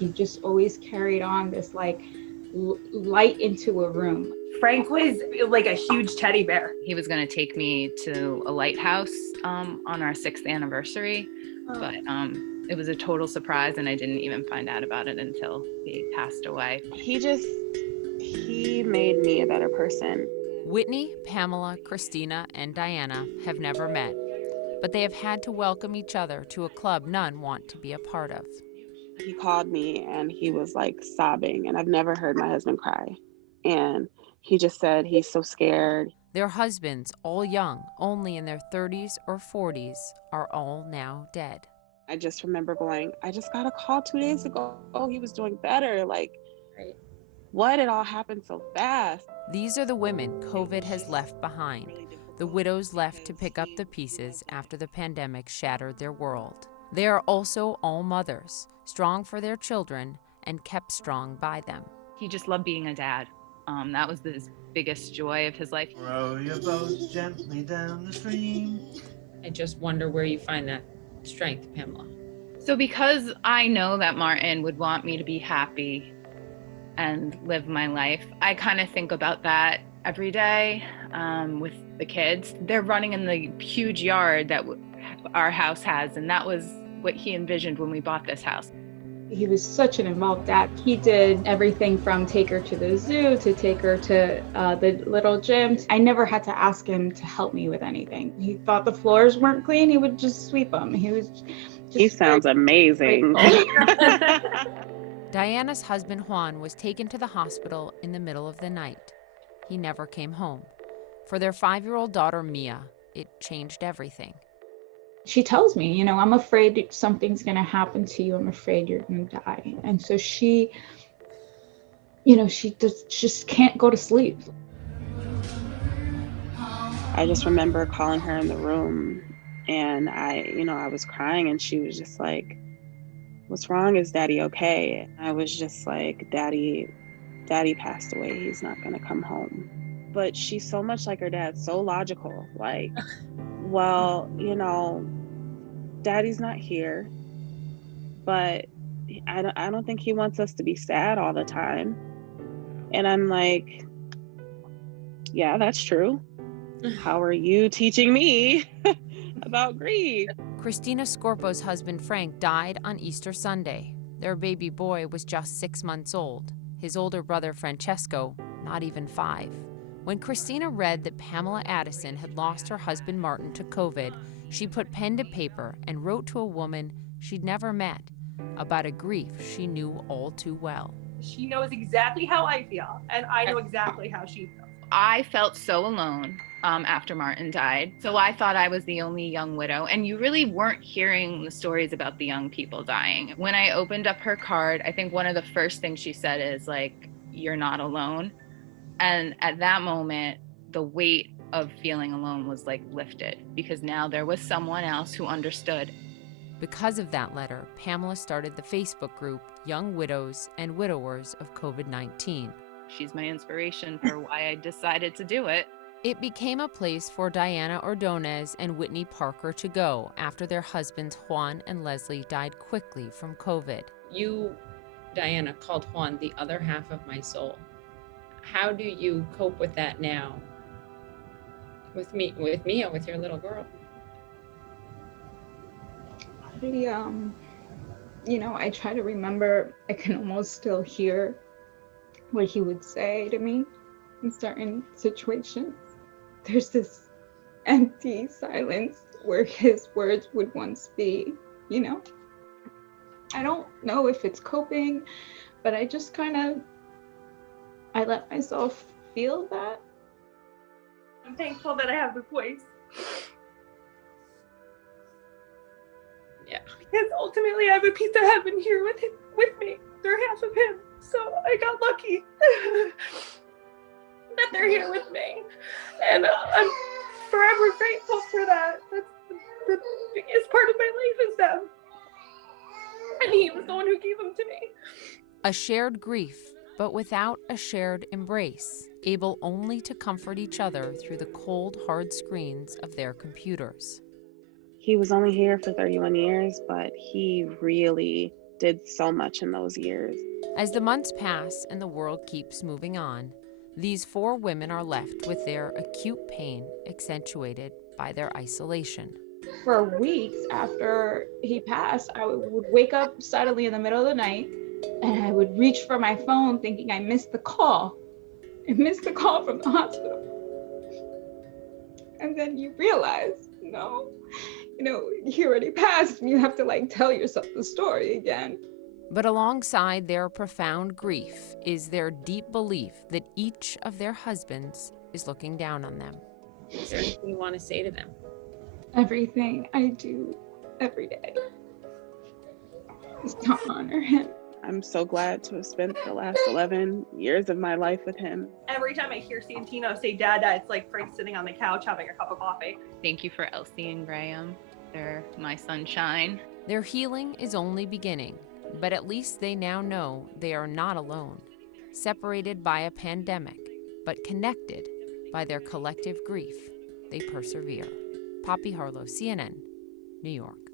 He just always carried on this like light into a room. Frank was like a huge teddy bear. He was going to take me to a lighthouse on our 6th anniversary, but it was a total surprise, and I didn't even find out about it until he passed away. He made me a better person. Whitney, Pamela, Kristina, and Diana have never met, but they have had to welcome each other to a club none want to be a part of. He called me and he was like sobbing, and I've never heard my husband cry. And he just said he's so scared. Their husbands, all young, only in their 30s or 40s, are all now dead. I just remember going, I just got a call 2 days ago. Oh, he was doing better. Like, Right. what? It all happened so fast. These are the women COVID has left behind, the widows left to pick up the pieces after the pandemic shattered their world. They are also all mothers, strong for their children and kept strong by them. He just loved being a dad. That was the biggest joy of his life. Row your boat gently down the stream. I just wonder where you find that strength, Pamela. So because I know that Martin would want me to be happy and live my life, I kind of think about that every day with the kids. They're running in the huge yard that our house has, and that was what he envisioned when we bought this house. He was such an involved dad. He did everything from take her to the zoo to take her to the little gym. I never had to ask him to help me with anything. He thought the floors weren't clean, he would just sweep them. He sounds amazing. Diana's husband Juan was taken to the hospital in the middle of the night. He never came home. For their 5-year-old daughter Mia, it changed everything. She tells me, I'm afraid something's going to happen to you. I'm afraid you're going to die. And so she just can't go to sleep. I just remember calling her in the room, and I was crying, and she was just like, "What's wrong? Is Daddy okay?" I was just like, Daddy passed away. He's not going to come home. But she's so much like her dad, so logical. Like, well, Daddy's not here, but I don't think he wants us to be sad all the time. And I'm like, yeah, that's true. How are you teaching me about grief? Kristina Scorpo's husband Frank died on Easter Sunday. Their baby boy was just 6 months old. His older brother Francesco, not even 5. When Kristina read that Pamela Addison had lost her husband Martin to COVID, she put pen to paper and wrote to a woman she'd never met about a grief she knew all too well. She knows exactly how I feel, and I know exactly how she feels. I felt so alone after Martin died. So I thought I was the only young widow, and you really weren't hearing the stories about the young people dying. When I opened up her card, I think one of the first things she said is like, "You're not alone." And at that moment, the weight of feeling alone was like lifted, because now there was someone else who understood. Because of that letter, Pamela started the Facebook group Young Widows and Widowers of COVID-19. She's my inspiration for why I decided to do it. It became a place for Diana Ordonez and Whitney Parker to go after their husbands Juan and Leslie died quickly from COVID. You, Diana, called Juan the other half of my soul. How do you cope with that now? With Mia, with your little girl? I try to remember. I can almost still hear what he would say to me in certain situations. There's this empty silence where his words would once be, I don't know if it's coping, but I just I let myself feel that. I'm thankful that I have the voice. Yeah. Because ultimately I have a piece of heaven here with me. They're half of him. So I got lucky that they're here with me. And I'm forever grateful for that. That's the biggest part of my life is them. And he was the one who gave them to me. A shared grief, but without a shared embrace, able only to comfort each other through the cold, hard screens of their computers. He was only here for 31 years, but he really did so much in those years. As the months pass and the world keeps moving on, these 4 women are left with their acute pain accentuated by their isolation. For weeks after he passed, I would wake up suddenly in the middle of the night and I would reach for my phone thinking I missed the call. I missed the call from the hospital. And then you realize, no, he already passed and you have to like tell yourself the story again. But alongside their profound grief is their deep belief that each of their husbands is looking down on them. Is there anything you want to say to them? Everything I do every day is to honor him. I'm so glad to have spent the last 11 years of my life with him. Every time I hear Santino say Dad, it's like Frank sitting on the couch having a cup of coffee. Thank you for Elsie and Graham. They're my sunshine. Their healing is only beginning, but at least they now know they are not alone, separated by a pandemic, but connected by their collective grief. They persevere. Poppy Harlow, CNN, New York.